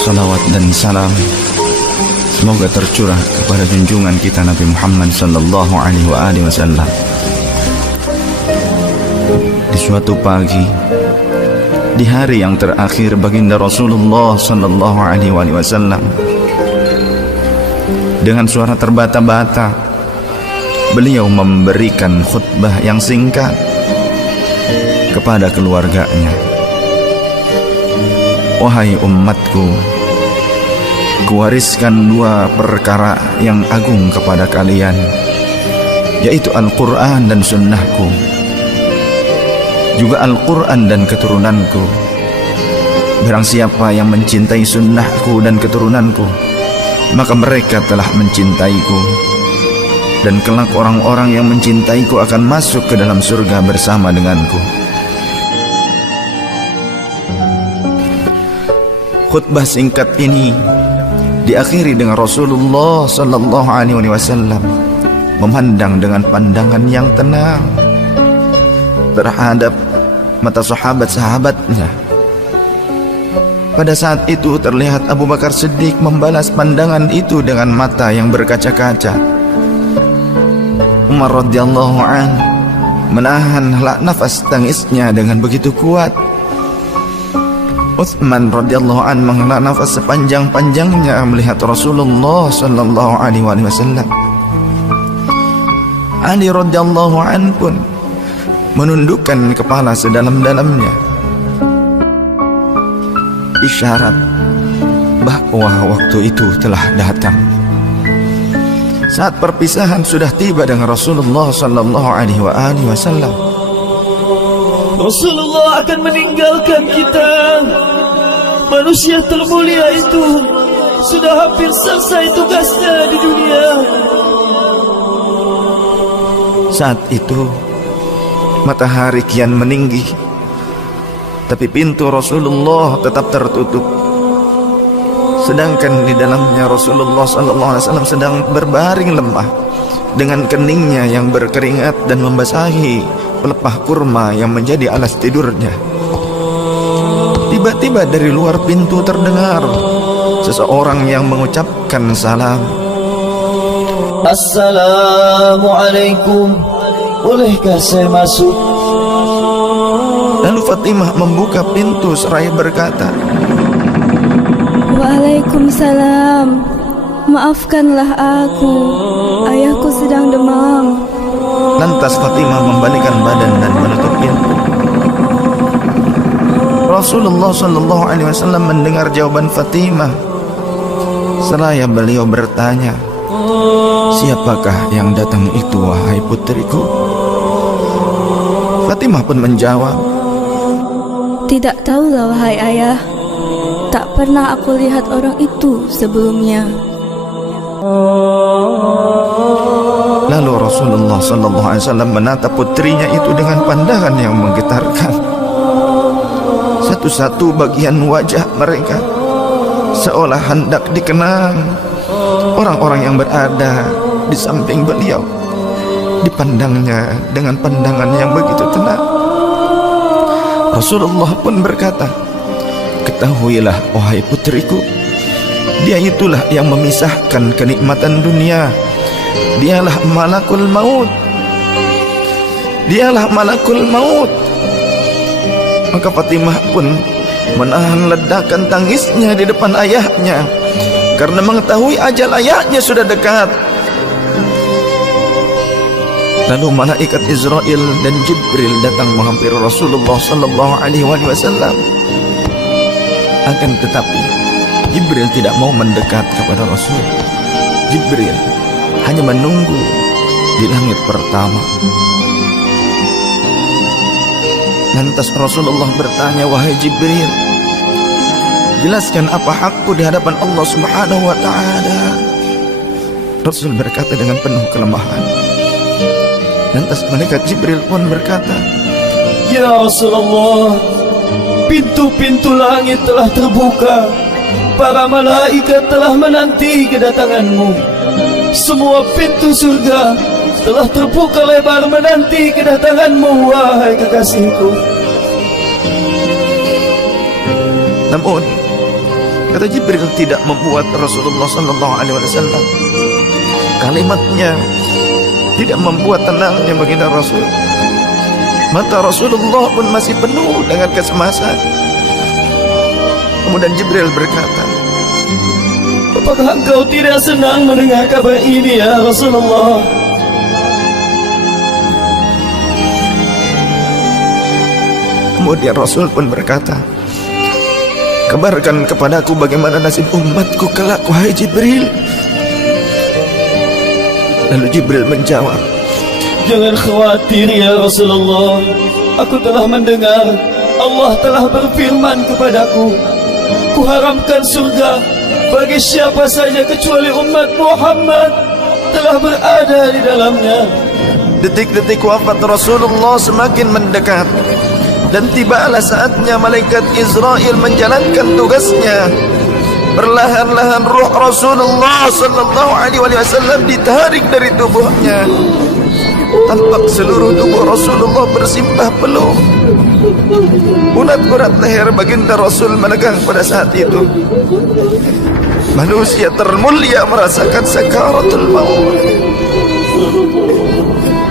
Salawat dan salam semoga tercurah kepada junjungan kita Nabi Muhammad sallallahu alaihi wasallam. Di suatu pagi, di hari yang terakhir baginda Rasulullah sallallahu alaihi wasallam, dengan suara terbata-bata beliau memberikan khutbah yang singkat kepada keluarganya. Wahai umatku, kuwariskan dua perkara yang agung kepada kalian, yaitu Al-Quran dan sunnahku, juga Al-Quran dan keturunanku. Barang siapa yang mencintai sunnahku dan keturunanku, maka mereka telah mencintaiku, dan kelak orang-orang yang mencintaiku akan masuk ke dalam surga bersama denganku. Khutbah singkat ini diakhiri dengan Rasulullah sallallahu alaihi wasallam memandang dengan pandangan yang tenang terhadap mata sahabat-sahabatnya. Pada saat itu terlihat Abu Bakar Siddiq membalas pandangan itu dengan mata yang berkaca-kaca. Umar radhiyallahu an menahan nafas tangisnya dengan begitu kuat. Utsman radhiyallahu an menghela nafas sepanjang-panjangnya melihat Rasulullah sallallahu alaihi wasallam. Ali radhiyallahu an pun menundukkan kepala sedalam-dalamnya, isyarat bahwa waktu itu telah datang. Saat perpisahan sudah tiba dengan Rasulullah sallallahu alaihi wasallam. Rasulullah akan meninggalkan kita. Manusia termulia itu sudah hampir selesai tugasnya di dunia. Saat itu matahari kian meninggi, tapi pintu Rasulullah tetap tertutup. Sedangkan di dalamnya Rasulullah SAW sedang berbaring lemah dengan keningnya yang berkeringat dan membasahi pelepah kurma yang menjadi alas tidurnya. Tiba-tiba dari luar pintu terdengar seseorang yang mengucapkan salam. Assalamualaikum, bolehkah saya masuk? Lalu Fatimah membuka pintu seraya berkata, Waalaikumsalam, maafkanlah aku, ayahku sedang demam. Lantas Fatimah membalikkan badan dan menutup pintu. Rasulullah sallallahu alaihi wasallam mendengar jawaban Fatimah. Seraya beliau bertanya, siapakah yang datang itu wahai putriku? Fatimah pun menjawab, Tidak tahulah wahai ayah, tak pernah aku lihat orang itu sebelumnya. Lalu Rasulullah sallallahu alaihi wasallam menatap putrinya itu dengan pandangan yang menggetarkan. Satu-satu bagian wajah mereka seolah hendak dikenang. Orang-orang yang berada di samping beliau dipandangnya dengan pandangan yang begitu tenang. Rasulullah pun berkata, ketahuilah wahai putriku, dia itulah yang memisahkan kenikmatan dunia. Dialah malakul maut. Dialah malakul maut. Maka Fatimah pun menahan ledakan tangisnya di depan ayahnya karena mengetahui ajal ayahnya sudah dekat. Lalu malaikat Israel dan Jibril datang menghampiri Rasulullah sallallahu alaihi wasallam. Akan tetapi Jibril tidak mau mendekat kepada Rasul. Jibril hanya menunggu di langit pertama. Lantas Rasulullah bertanya, wahai Jibril, jelaskan apa hakku di hadapan Allah Subhanahu wa ta'ala. Rasul berkata dengan penuh kelemahan. Lantas malaikat Jibril pun berkata, Ya Rasulullah, pintu-pintu langit telah terbuka. Para malaikat telah menanti kedatanganmu. Semua pintu surga telah terbuka lebar menanti kedatanganmu, wahai kekasihku. Namun Kata Jibril tidak membuat Rasulullah sallallahu alaihi wasallam, kalimatnya tidak membuat tenangnya baginda Rasul. Mata Rasulullah pun masih penuh dengan kecemasan. Kemudian Jibril berkata, apakah engkau tidak senang mendengar kabar ini ya Rasulullah? Kemudian Rasul pun berkata, kabarkan kepadaku bagaimana nasib umatku kelak, wahai Jibril. Lalu Jibril menjawab, jangan khawatir ya Rasulullah. Aku telah mendengar Allah telah berfirman kepadaku, kuharamkan surga bagi siapa saja kecuali umat Muhammad telah berada di dalamnya. detik-detik wafat Rasulullah semakin mendekat, dan tibalah saatnya malaikat Israel menjalankan tugasnya. Perlahan-lahan ruh Rasulullah sallallahu alaihi wasallam ditarik dari tubuhnya. Tampak seluruh tubuh Rasulullah bersimpah peluh. Urat-urat leher baginda Rasul menegang pada saat itu. Manusia termulia merasakan sakaratul maut.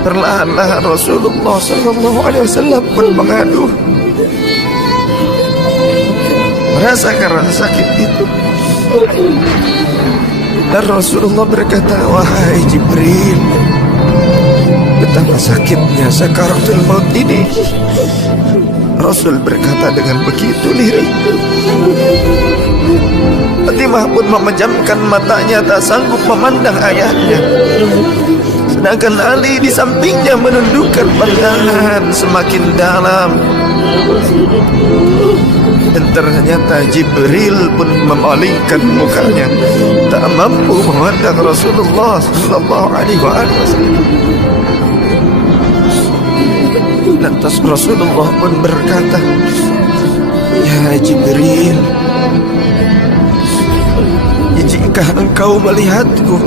Perlahan-lahan Rasulullah sallallahu alaihi wasallam pun mengadu, merasakan rasa sakit itu. Dan Rasulullah berkata, wahai Jibril, betapa sakitnya sakaratul maut ini. Rasul berkata dengan begitu lirih. Fatimah pun memejamkan matanya, tak sanggup memandang ayahnya. Sedangkan Ali di sampingnya menundukkan pandangan semakin dalam. Dan ternyata Jibril pun memalingkan mukanya, tak mampu memandang Rasulullah sallallahu alaihi wasallam. Lantas Rasulullah pun berkata, ya Jibril, jika engkau melihatku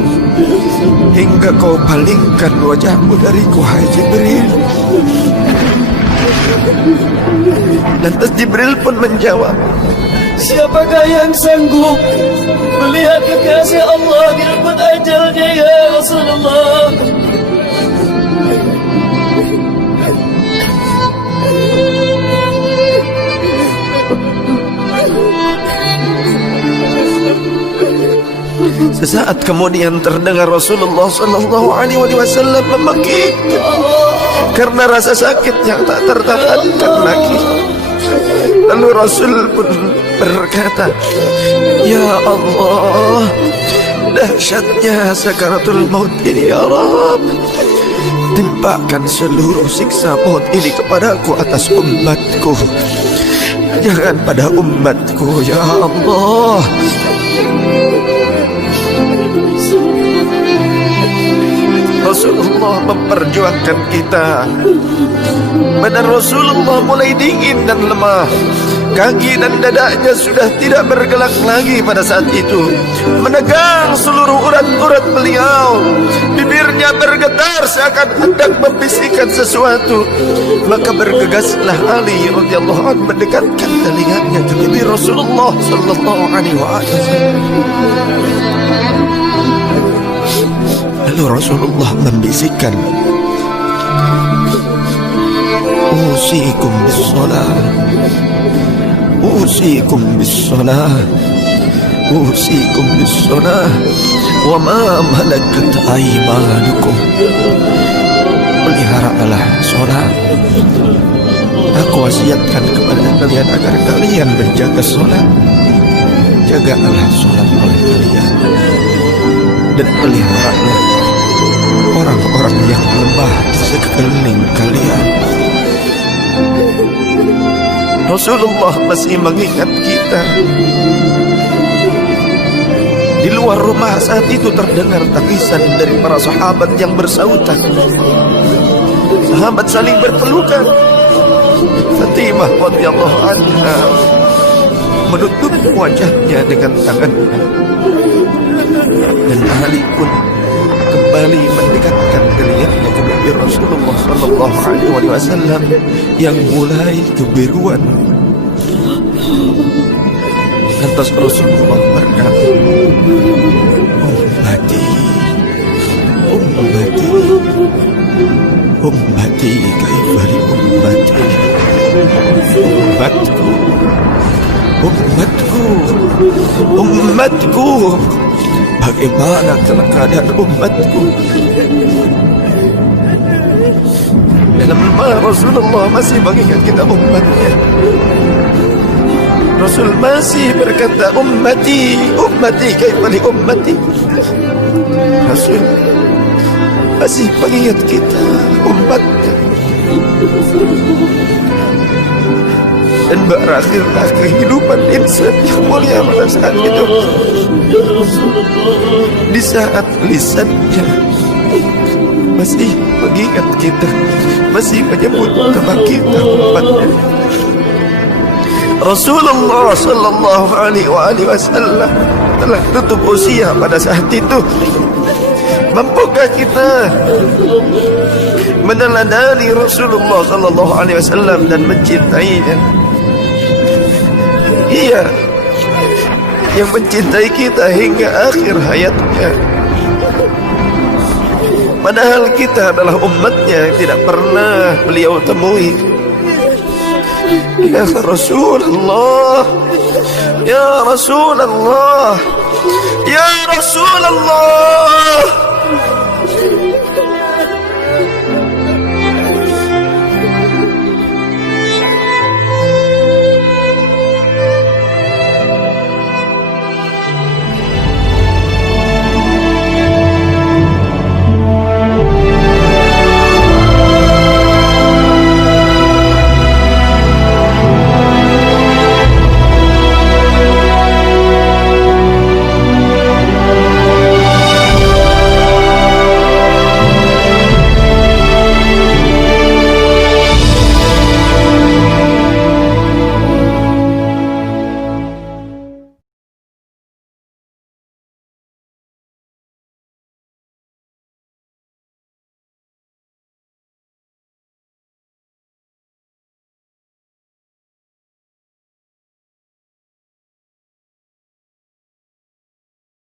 hingga kau palingkan wajahmu dariku, hai Jibril. Lantas Jibril pun menjawab, siapakah yang sanggup melihat kekasih Allah direbut ajalnya ya Rasulullah? Sesaat kemudian terdengar Rasulullah sallallahu alaihi wasallam memekik karena rasa sakit yang tak tertahankan lagi. Lalu Rasul pun berkata, ya Allah, dahsyatnya sakaratul maut ini ya Rabb. Timpakan seluruh siksa maut ini kepadaku atas umatku, jangan pada umatku ya Allah. Rasulullah memperjuangkan kita. Badan Rasulullah mulai dingin dan lemah. Kaki dan dadanya sudah tidak bergerak lagi pada saat itu. Menegang seluruh urat-urat beliau. Bibirnya bergetar seakan hendak membisikkan sesuatu. Maka bergegaslah Ali radhiyallahu anhu mendekatkan telinganya ke bibir Rasulullah sallallahu alaihi wasallam. Lalu Rasulullah membisikkan, usikum bis-shalah, usikum bis-shalah, usikum bis-shalah, wa ma malakat aymanukum. Peliharalah sholat. Aku wasiatkan kepada kalian agar kalian menjaga sholat. Jagalah sholat oleh kalian, dan peliharalah orang-orang yang lemah di sekeliling kalian. Rasulullah masih mengingat kita. Di luar rumah saat itu terdengar tangisan dari para sahabat yang bersautan. Sahabat saling berpelukan. Fatimah radhiyallahu anha menutup wajahnya dengan tangannya, dan Ali pun kembali mendekatkan telinganya ke bibir Rasulullah sallallahu alaihi wasallam yang mulai kebiruan. Lantas Rasulullah berkata, ummati, ummati, ummati, kaifa li ummati, ummatku, ummatku, umatku, bagaimana keadaan umatku? Dalam Rasulullah masih mengingat kita umatnya. Rasul masih berkata ummati, ummati, kaifa li ummati. Rasul masih mengingat kita umatnya. Dan berakhirlah kehidupan insan yang mulia pada saat itu, di saat lisannya masih mengingat kita, masih menyebut nama kita umatnya. Rasulullah sallallahu alaihi wasallam telah tutup usia pada saat itu. Mampukah kita meneladani Rasulullah sallallahu alaihi wasallam dan mencintainya? Ia yang mencintai kita hingga akhir hayatnya. Padahal kita adalah umatnya yang tidak pernah beliau temui. Ya Rasulullah, ya Rasulullah, ya Rasulullah.